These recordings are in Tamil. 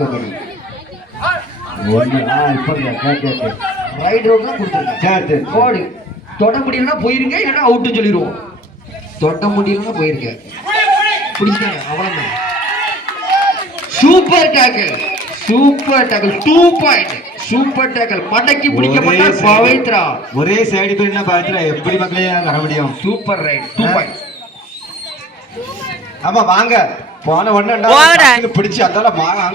கபடி ஒன்று இப்போ ரைட் ரோட் தான் கொடுத்துருக்கேன். சரி சரி கோடு தொட முடியலன்னா போயிருங்க, இல்லைன்னா அவுட்டுன்னு சொல்லிடுவோம். தொட முடியலன்னா போயிருங்க, பிடிச்சிட்டாங்க அவ்வளோதான். Super tackle, super tackle, 2 point. Super tackle, மடக்கி பிடிக்கப்பட்ட பவித்ரா. ஒரே சைடு போயினா பவித்ரா எப்படி மக்களே வர முடியும்? Super right, 2 point. ஆமா வாங்க, போன உடனே பிடிச்சி அதால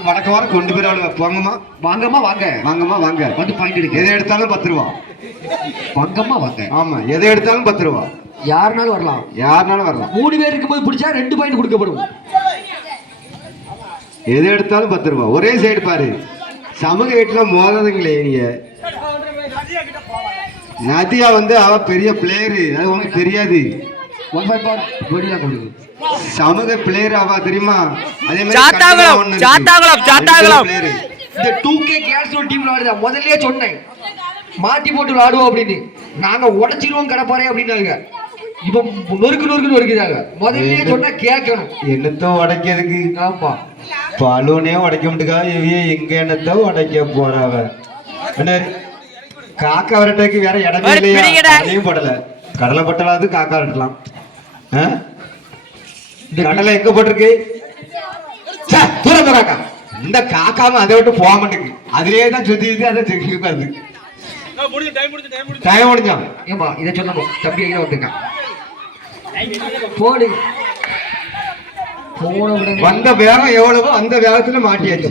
வடக்க வாரம் கொண்டு போயிடுவாங்க. போங்கம்மா வாங்கம்மா வாங்க, வாங்கம்மா வாங்க, வந்து பாயிண்ட் எடுக்க. எதை எடுத்தாலும் 10 ரூபா. வாங்கம்மா வாங்க. ஆமா, எதை எடுத்தாலும் 10 ரூபா. யாருனாலும் வரலாம், யாருனாலும் வரலாம். 3 பேர் இருக்கும்போது பிடிச்சா 2 பாயிண்ட் கொடுக்கப்படும். எது எடுத்தாலும் 10 ரூபா. ஒரே சைடு பாரு, சமூக வீட்டுல மோதாதுங்களே. நீங்க நதியா வந்து அவ பெரிய பிளேயரு, அது உங்களுக்கு தெரியாது. சமூக பிளேயர் அவ தெரியுமா? அதே மாதிரி இந்த 2K கேல்ஸ் டீம்ல ஆடுதா. முதல்லயே சொன்னேன் மாட்டி போட்டு விளையாடுவோம் அப்படின்னு. நாங்க உடைச்சிருவோம் கடப்பாறை அப்படின்னாங்க. இப்ப நொறுக்குன்னு வருகிறாங்க. முதல்லயே சொன்னா கேட்கணும். என்னத்தோ உடைக்கிறதுக்கு? ஆமா, பலூனே உடைக்க முடியா? எங்க என்னத்தோ உடைக்க போறாவ. காக்கா வரட்டைக்கு வேற இடமே இல்லையா? அதையும் போடல. கடலை பட்டலாவது காக்கா வரட்டலாம். கடலை எங்க போட்டிருக்கு? தூரம் காக்கா. இந்த காக்காம அதை விட்டு போக மாட்டேங்குது. அதுலயே தான் சுத்தி அதை உட்காந்து டைம் முடிஞ்சா. ஏமா இதை சொல்லணும், தம்பி எங்க வந்துருக்கான் போடு. வந்த வேகம் எவ்வளவோ அந்த வேகத்துல மாட்டியாச்சு.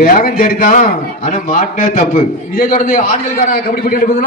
வேகம் சரிதான், ஆனா மாட்டினது தப்பு. இதே தொடர்ந்து ஆண்களுக்கான கபடி போட்டி எடுப்பதில்